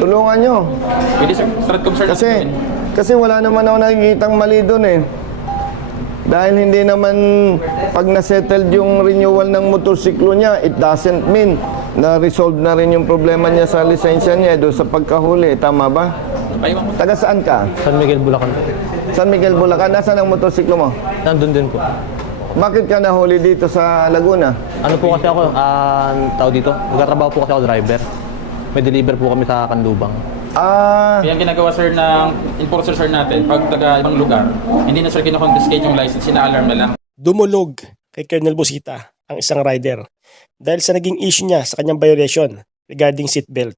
Tulungan nyo. Pwede sir, Stratcom sir. Kasi, kasi wala naman ako nakikitang mali doon eh. Dahil hindi naman pag nasettled yung renewal ng motorsiklo niya, it doesn't mean na resolve na rin yung problema niya sa lisensya niya doon sa pagkahuli. Tama ba? Taga saan ka? San Miguel, Bulacan. San Miguel, Bulacan. Nasaan ang motorsiklo mo? Nandun din po. Bakit ka nahuli dito sa Laguna? Ano po kasi ako, ah, tao dito, nagtatrabaho po kasi ako driver. May deliver po kami sa Kandubang. Ah, Kaya ang ginagawa sir ng enforcer sir natin, pag taga ibang lugar, hindi na sir kinoconfiscate yung license, sina-alarm na lang. dumulog kay Colonel Busita ang isang rider dahil sa naging issue niya sa kanyang violation regarding seatbelt.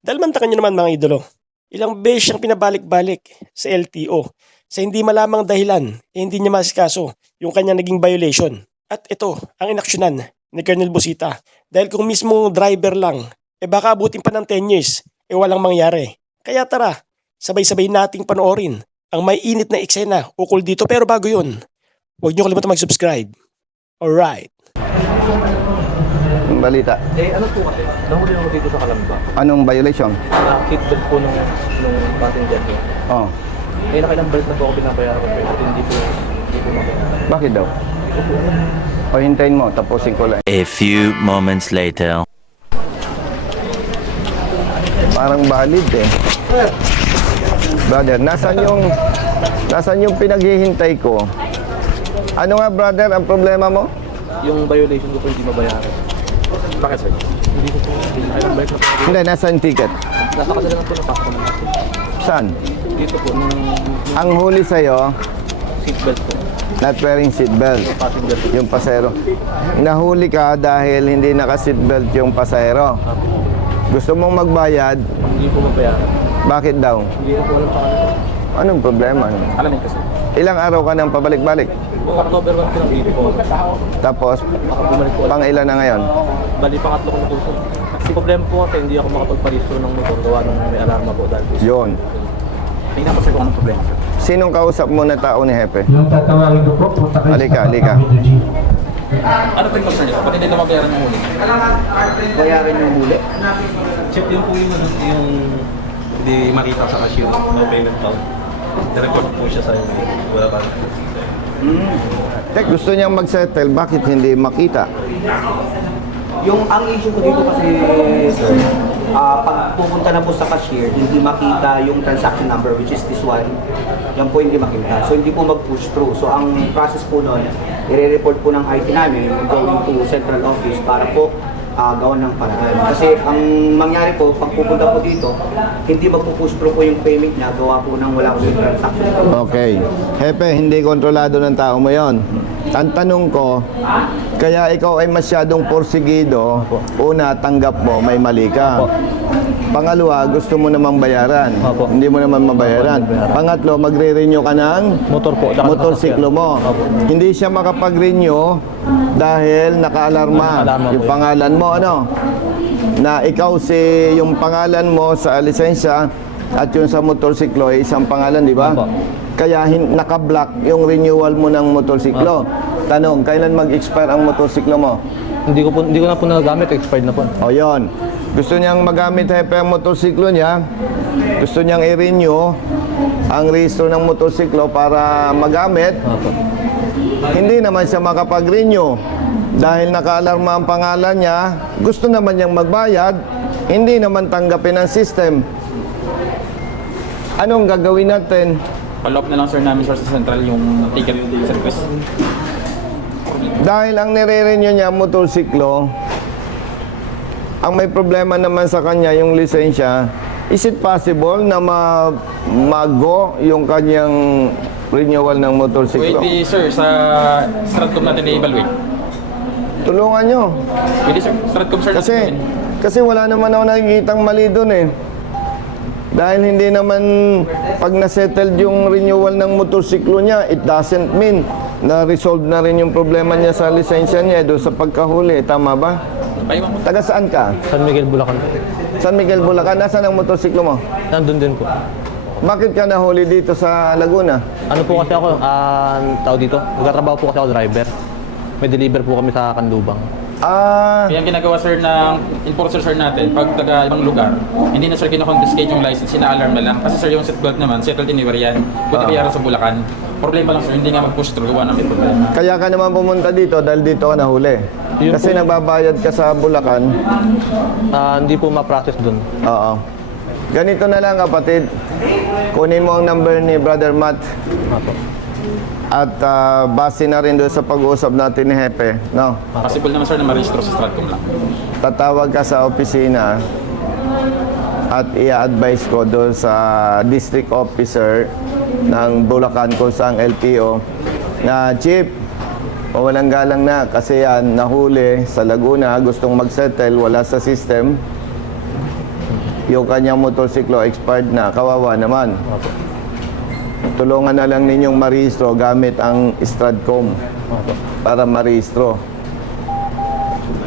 Dahil mantakan niyo naman mga idolo, ilang beses siyang pinabalik-balik sa LTO sa hindi malamang dahilan eh hindi niya masikaso yung kanyang naging violation. At ito ang inaksyonan ni Colonel Busita dahil kung mismo driver lang, eh baka abutin pa ng 10 years, eh walang mangyari. Kaya tara, sabay-sabay nating panoorin ang may init na eksena ukol dito pero bago yun, Huwag niyo kalimutan mag-subscribe. Alright. yung balita. Eh, ano po kasi? Nahuli ako dito sa Kalamba. Anong violation? Na seatbelt po nung, nung passenger niya. Oh, Eh, nakailang balik na po ako pinabayaran ko pero hindi po, hindi po mabayaran. bakit daw? O hintayin mo, tapusin ko lang. A few moments later. Parang valid eh. Brother, nasan yung nasan yung pinaghihintay ko? Ano nga brother, ang problema mo? Yung violation ko po hindi mabayaran. Bakit sir? Hindi ko po, hindi na nasan yung ticket? Nasa kanila na po na pasok natin. Saan? Dito po, nung, nung Ang huli sa'yo, seatbelt po. not wearing seatbelt. Passenger po. Yung pasero. Nahuli ka dahil hindi naka-seatbelt yung pasero. Gusto mong magbayad, Hindi po mabayaran. bakit daw? Hindi ko po sa kanila. Anong problema? Alamin kasi. Ilang araw ka nang pabalik-balik? October 1 po nandito po. Tapos, bumalik po. pang ilan na ngayon? Bali, pangatlo ko na po. Kasi problema po kasi hindi ako makapagparehistro ng motor gawa nung may alarma po dahil po. Yun. Tingnan ko sir kung anong problema. Sinong kausap mo na tao ni Hepe? Yung tatawagin ko po, punta kayo sa. Avenue G. Ano po yung concern niyo? Ba't hindi na mabayaran yung huli? bayaran yung huli. Check yung po yung, ano, yung hindi makita sa cashier, no payment found. I-report po siya sa wala pa. Tek, gusto niyang mag-settle, bakit hindi makita? Yung ang issue ko dito kasi ah pag pupunta na po sa cashier, hindi makita yung transaction number which is this one. Yan po hindi makita. So hindi po mag-push through. So ang process po noon, i-report po ng IT namin going to central office para po ah gawan ng paraan. Kasi ang mangyari po, pag pupunta po dito, hindi magpo-push through po yung payment niya, gawa po ng wala po yung transaction. Okay. Hepe, hindi kontrolado ng tao mo yon. Ang tanong ko, kaya ikaw ay masyadong porsigido, una, tanggap mo, may mali ka. Pangalawa, gusto mo namang bayaran. Opo. Hindi mo naman mabayaran. Pangatlo, magre-renew ka ng Motor po. tsaka motorsiklo mo. Hindi siya makapag-renew dahil nakaalarma Nakaalarma po yung yun. pangalan mo, ano? Na ikaw si yung pangalan mo sa lisensya at yung sa motorsiklo ay isang pangalan, di ba? Opo. Kaya hin- naka-block yung renewal mo ng motorsiklo. Tanong, kailan mag-expire ang motorsiklo mo? Hindi ko po, hindi ko na po nagagamit, expired na po. O yon. Gusto niyang magamit hepe ang motorsiklo niya. Gusto niyang i-renew ang rehistro ng motorsiklo para magamit. Opo. Hindi naman siya makapag-renew dahil nakaalarma ang pangalan niya. Gusto naman niyang magbayad. Hindi naman tanggapin ng system. Anong gagawin natin? Follow up na lang sir namin sir sa central yung ticket service. Dahil ang nire-renew niya motorsiklo, ang may problema naman sa kanya yung lisensya, is it possible na ma mago yung kanyang renewal ng motorsiklo? Pwede sir, sa Stratcom natin i-evaluate. Tulungan nyo. Pwede sir, Stratcom sir Kasi, natin. kasi wala naman ako nakikitang mali doon eh. Dahil hindi naman pag nasettled yung renewal ng motorsiklo niya, it doesn't mean na resolve na rin yung problema niya sa lisensya niya doon sa pagkahuli. Tama ba? Taga saan ka? San Miguel, Bulacan. San Miguel, Bulacan. Nasaan ang motorsiklo mo? Nandun din po. Bakit ka nahuli dito sa Laguna? Ano po kasi ako, ah, tao dito, nagtatrabaho po kasi ako driver. May deliver po kami sa Kandubang. Ah, Kaya ang ginagawa sir ng enforcer sir natin, pag taga ibang lugar, hindi na sir kinoconfiscate yung license, sina-alarm na lang. Kasi sir yung seatbelt naman, settled anywhere yan. Buti Ah. kaya sa Bulacan. Problema lang sir, hindi nga mag-push through, gawa na may problema. kaya ka naman pumunta dito dahil dito ka nahuli. Yun Kasi po. nagbabayad ka sa Bulacan. Ah, hindi po ma-process dun. Oo. Ganito na lang kapatid. Kunin mo ang number ni Brother Matt Apo. At ah, base na rin doon sa pag-uusap natin ni Hepe. No? Possible naman sir na ma-registro sa Stratcom lang. Tatawag ka sa opisina at i-advise ko doon sa district officer ng Bulacan kung saan LTO na Chief, o walang galang na kasi yan nahuli sa Laguna gustong mag-settle wala sa system yung kanyang motorsiklo expired na kawawa naman Apo. Tulungan na lang ninyong marehistro gamit ang Stradcom Apo. para marehistro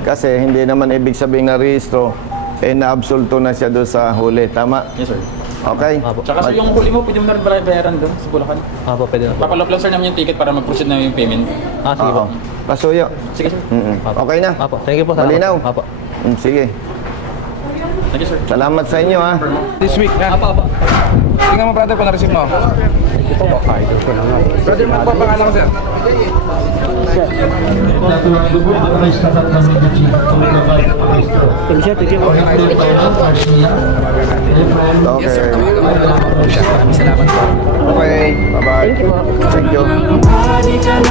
kasi hindi naman ibig sabihin na rehistro eh naabsulto na siya doon sa huli tama Yes sir. okay Apo. Tsaka sir, yung huli mo, pwede mo na rin bayaran doon sa Bulacan. Apo, pwede na po. Papalop lang sir namin yung ticket para mag-proceed na yung payment. Ah, sige po. Oo. pasuyo Sige sir. Mm-mm. Apo. okay na Apo, thank you po. salamat Malinaw? po. Apo. Mm, sige Thank you sir. salamat sa inyo ha This week na. Apa, apa. Tingnan mo brother kung na-receive mo. Brother, mo po pangalan ko sir. Natulang dugo at may statat ng Medici to provide a registro. okay mo na siya. Maraming salamat po. okay bye bye thank you baliktad brother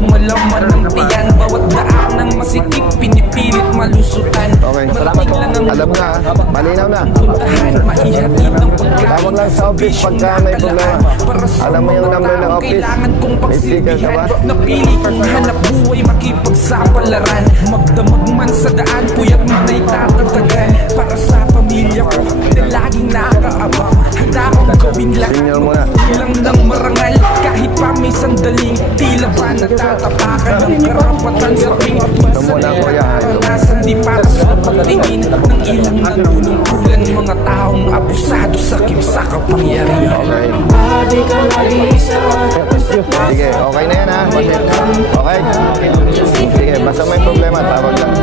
pagpihit Kumalaman ng tiyan Bawat daan ng masikip Pinipilit malusutan Okay. Lang ang Alam na, ha? Malinaw na. Maihatid ng pagkain Tawag lang sa office pagka may problema. Alam mo yung number ng office? Kailangan kong May sticker ka ba? pagsilbihan Napili kong hanap buhay makipagsapalaran Magdamag man sa daan Puyat man ay tatatagan Para sa pamilya ko Na laging nakaabang Handa akong gawin lahat. Ilang ng marangal Kahit pa may sandaling Tila ba natatapakan Ng karapatan sa ha? Naranasan di para sa pagtingin Ng ilang nanunungkulan Mga taong abusado sa kimsa kapangyarihan. Okay sige okay na yan ha? Okay. sige basta may problema tawag lang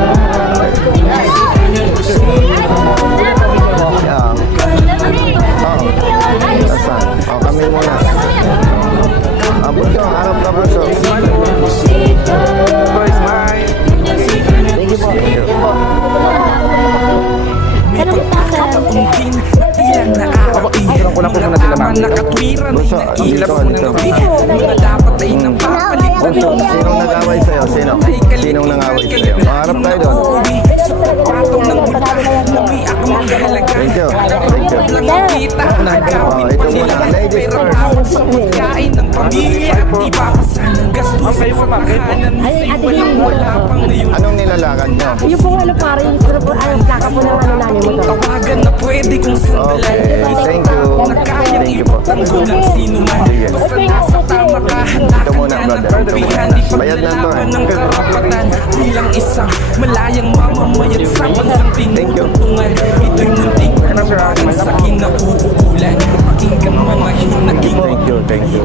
ng gabi Mga dapat ay napapalit Bunso, sinong nag-away sa'yo? Sino? Sinong nag-away sa'yo? Maharap tayo doon. Sa pagpatong ng buta Nabiak mong dalaga Thank you. Thank you. lang ang kita Nagawin Oh, pa nila Pero first. tawag sa pagkain ng pamilya Di ba pasanang gastusin sa makanan Minsan walang wala pang ngayon Anong nilalakad nyo? Yung po ano pare, yung plaka po ng ano namin mo. Tawagan na pwede kong sandalan Okay, thank you. Na Thank you po. ipatanggol ng sino man. Basta nasa tama ka, handa ka na brother. nagkampihan Ito muna. Bayad lang to, Ipaglalaban eh. ng karapatan Bilang isang malayang Tumayag sa isang tinutungtungan Ito'y munting Parang sa kinakukulan Pakinggan mga hinaging Thank you, thank you.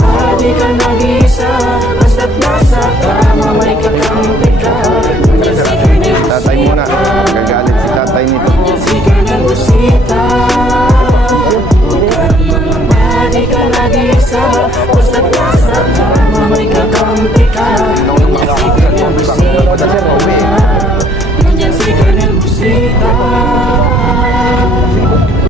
Hindi ka nag-iisa Basta't nasa tama May kakamang